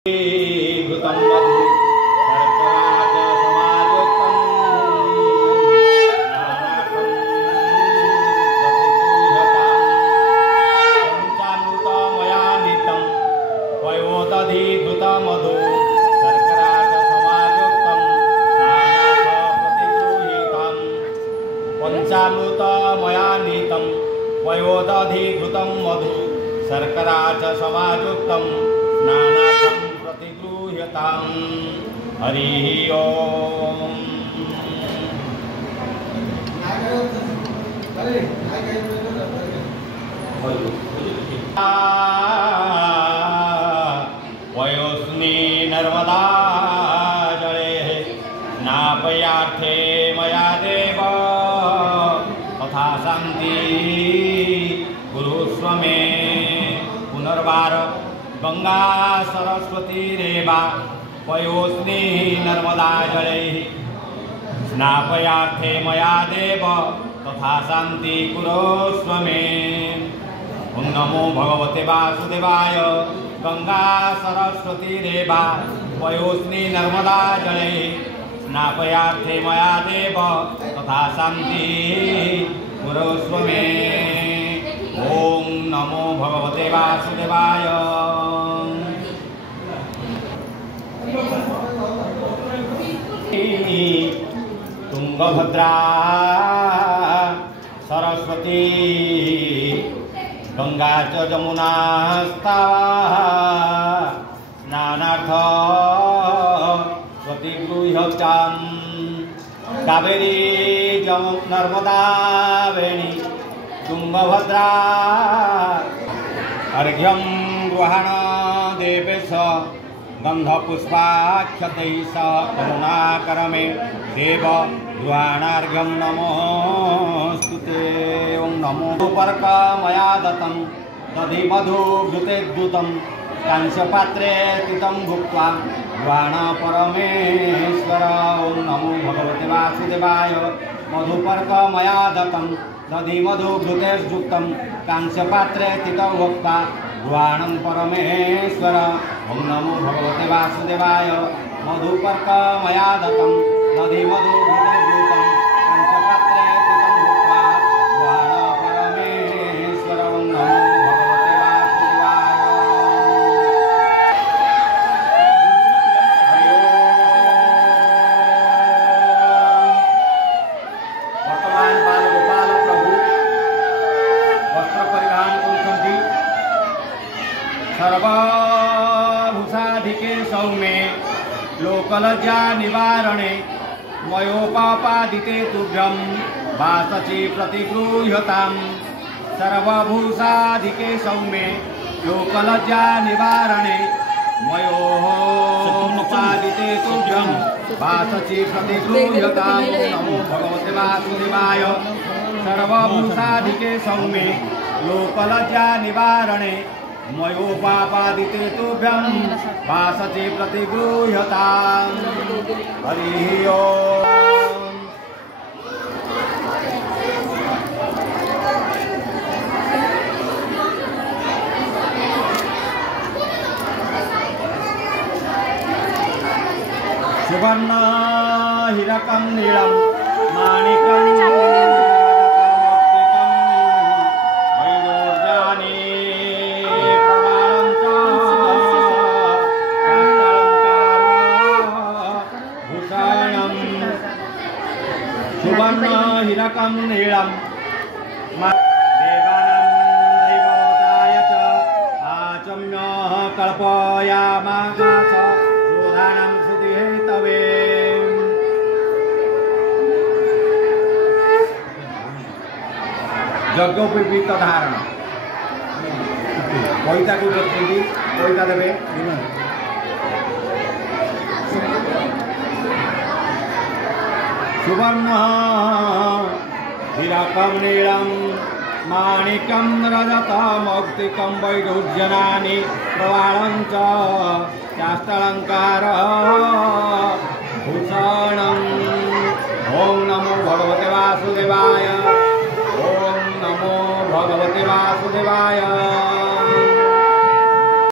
घृतं मधु शर्करा च समायुक्तं नानाकं प्रतिगृह्यतां पञ्चामृतमया नीतं वयोदधिघृतं मधु शर्करा च समायुक्तं नानाकं प्रतिगृह्यतां पञ्चामृतमया नीतं वयोदधिघृतं मधु शर्करा च समायुक्तं नानाकं प्रतिगृह्यतां। हरिः ओम्। वयोस्मि नर्मदा जले नापयार्थे मया देव तथा शान्ति कुरुष्व मे। पुनर्वार गंगा सरस्वती रेवा वयोस्मि नर्मदा जलैः स्नापयार्थे मया देव तथा शान्ति कुरुष्व मे। ओं नमो भगवते वासुदेवाय। गंगा सरस्वती रेवा वयोस्मि नर्मदा जलैः स्नापयार्थे मया देव तथा शान्ति कुरुष्व मे। ओं नमो भगवते वासुदेवाय। तुंगभद्रा सरस्वती गंगा च जमुनास्तावा स्नानार्थ प्रतिगृह्यतां कावेरी नर्मदा वेणी तुंगभद्रा अर्घ्यं गृहाण देवेश गंधपुष्पाक्षतैः सह करुणाकर मे देव गृहाणार्घ्यं नमोस्तुते। ओं नमो पर्क मया दत्तं दधि मधु घृतेद्युतं कांस्यपात्रे स्थितं भुक्त्वा गृहाण परमेश्वर। ओं नमो भगवते वासुदेवाय। मधुपर्क मया दत्तं दधि मधु घृतेर्युक्तं कांस्यपात्रे स्थितं भुक्त्वा गृहाणं परमेश्वर। ओं नमो भगवते वासुदेवाय। मधुपर्क मया दत्तं दधि मधु घृतेर्युक्तं कांस्यपात्रे स्थितं भुक्त्वा गृहाण परमेश्वर। ओं नमो भगवते वासुदेवाय। वर्तमान बालगोपाल प्रभु वस्त्र परिधान करुछन्ति। सर्वभूषाधिके सौम्ये लोकलज्जा निवारणे मयोपापादिते तुभ्यं वाससि प्रतिगृह्यतां। सर्वभूषाधिके सौम्ये लोकलज्जा निवारणे मयोपादिते तुभ्यं वाससि प्रतिगृह्यतां। नमो भगवते वासुदेवाय। सर्वभूषाधिके सौम्ये लोकलज्जा निवारणे मयोपापादिते तुभ्यं वाससि प्रतिगृह्यतां। हरिः ओम्। सुवर्ण हिरकं नीलं माणिकं सुवर्ण हिरकं नीलं देवानां दैवताय च आचम्य कल्पयामास शोधानं सुधिहेतवे। यज्ञोपवीत धारण पैता को रखते पैता देवे। सुवर्ण हिरकं नीलं माणिक्यं रजतमौक्तिकं वैडूर्यनानि प्रवालं च शास्त्रालङ्कार भूषणम्। ओं नमो भगवते वासुदेवाय। ओं नमो भगवते वासुदेवाय।